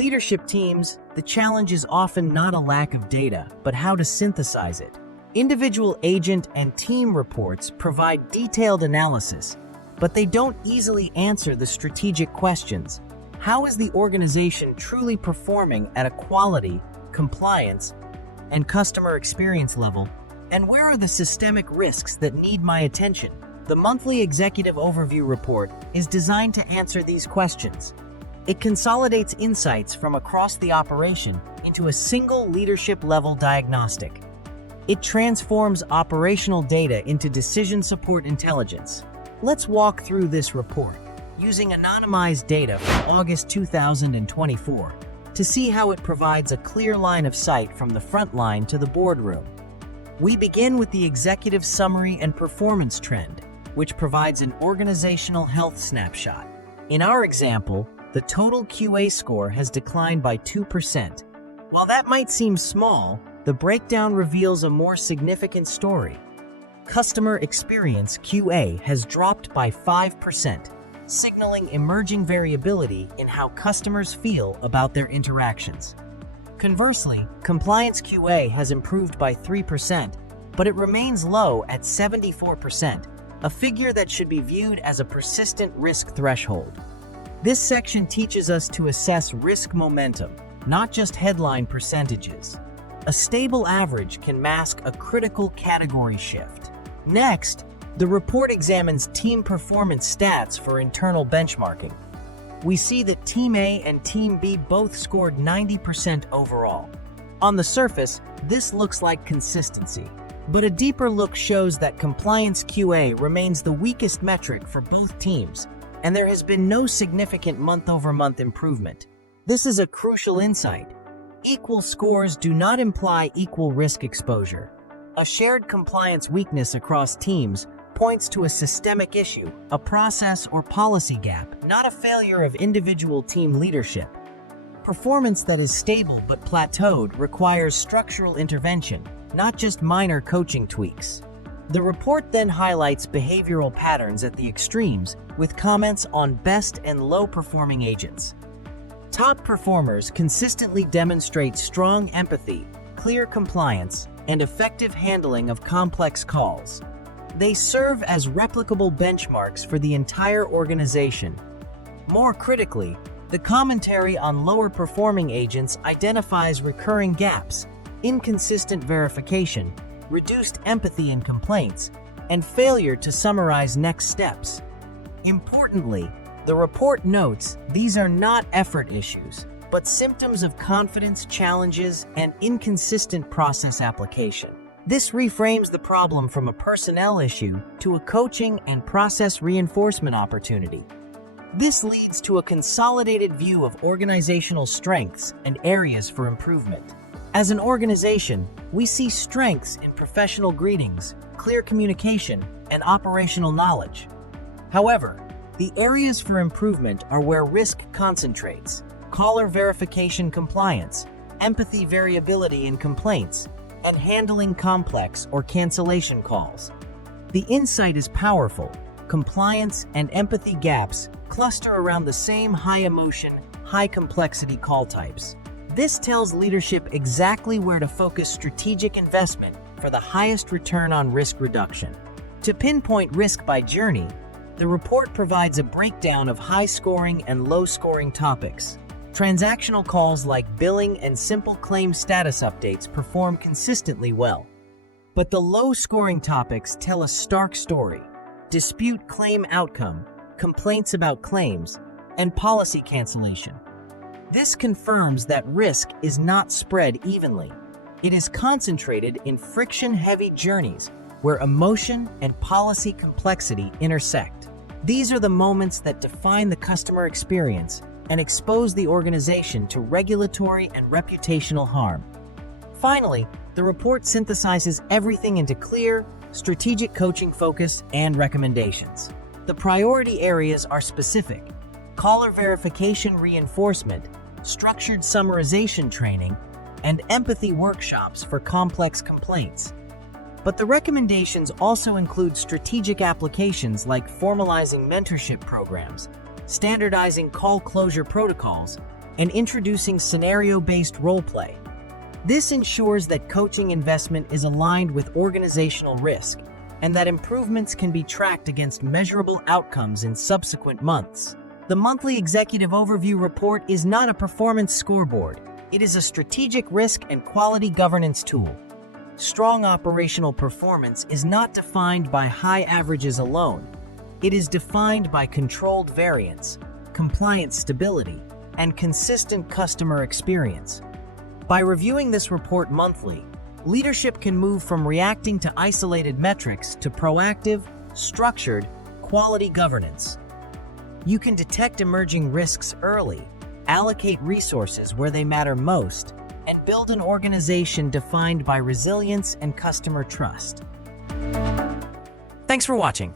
leadership teams, the challenge is often not a lack of data, but how to synthesize it. Individual agent and team reports provide detailed analysis, but they don't easily answer the strategic questions. How is the organization truly performing at a quality, compliance, and customer experience level? And where are the systemic risks that need my attention? The monthly Executive Overview Report is designed to answer these questions. It consolidates insights from across the operation into a single leadership-level diagnostic. It transforms operational data into decision support intelligence. Let's walk through this report using anonymized data from August 2024 to see how it provides a clear line of sight from the front line to the boardroom. We begin with the Executive Summary and Performance Trend, which provides an organizational health snapshot. In our example, the total QA score has declined by 2%. While that might seem small, the breakdown reveals a more significant story. Customer experience QA has dropped by 5%, signaling emerging variability in how customers feel about their interactions. Conversely, compliance QA has improved by 3%, but it remains low at 74%, a figure that should be viewed as a persistent risk threshold. This section teaches us to assess risk momentum, not just headline percentages. A stable average can mask a critical category shift. Next, the report examines team performance stats for internal benchmarking. We see that Team A and Team B both scored 90% overall. On the surface, this looks like consistency, but a deeper look shows that compliance QA remains the weakest metric for both teams, and there has been no significant month-over-month improvement. This is a crucial insight. Equal scores do not imply equal risk exposure. A shared compliance weakness across teams points to a systemic issue, a process or policy gap, not a failure of individual team leadership. Performance that is stable but plateaued requires structural intervention, not just minor coaching tweaks. The report then highlights behavioral patterns at the extremes with comments on best and low-performing agents. Top performers consistently demonstrate strong empathy, clear compliance, and effective handling of complex calls. They serve as replicable benchmarks for the entire organization. More critically, the commentary on lower-performing agents identifies recurring gaps, inconsistent verification, reduced empathy in complaints, and failure to summarize next steps. Importantly, the report notes these are not effort issues, but symptoms of confidence challenges and inconsistent process application. This reframes the problem from a personnel issue to a coaching and process reinforcement opportunity. This leads to a consolidated view of organizational strengths and areas for improvement. As an organization, we see strengths in professional greetings, clear communication, and operational knowledge. However, the areas for improvement are where risk concentrates: caller verification compliance, empathy variability in complaints, and handling complex or cancellation calls. The insight is powerful. Compliance and empathy gaps cluster around the same high-emotion, high-complexity call types. This tells leadership exactly where to focus strategic investment for the highest return on risk reduction. To pinpoint risk by journey, the report provides a breakdown of high-scoring and low-scoring topics. Transactional calls like billing and simple claim status updates perform consistently well. But the low-scoring topics tell a stark story: dispute claim outcome, complaints about claims, and policy cancellation. This confirms that risk is not spread evenly. It is concentrated in friction-heavy journeys where emotion and policy complexity intersect. These are the moments that define the customer experience and expose the organization to regulatory and reputational harm. Finally, the report synthesizes everything into clear, strategic coaching focus and recommendations. The priority areas are specific: caller verification reinforcement, structured summarization training, and empathy workshops for complex complaints. But the recommendations also include strategic applications like formalizing mentorship programs, standardizing call closure protocols, and introducing scenario-based role-play. This ensures that coaching investment is aligned with organizational risk and that improvements can be tracked against measurable outcomes in subsequent months. The monthly executive overview report is not a performance scoreboard. It is a strategic risk and quality governance tool. Strong operational performance is not defined by high averages alone. It is defined by controlled variance, compliance stability, and consistent customer experience. By reviewing this report monthly, leadership can move from reacting to isolated metrics to proactive, structured, quality governance. You can detect emerging risks early, allocate resources where they matter most, and build an organization defined by resilience and customer trust. Thanks for watching.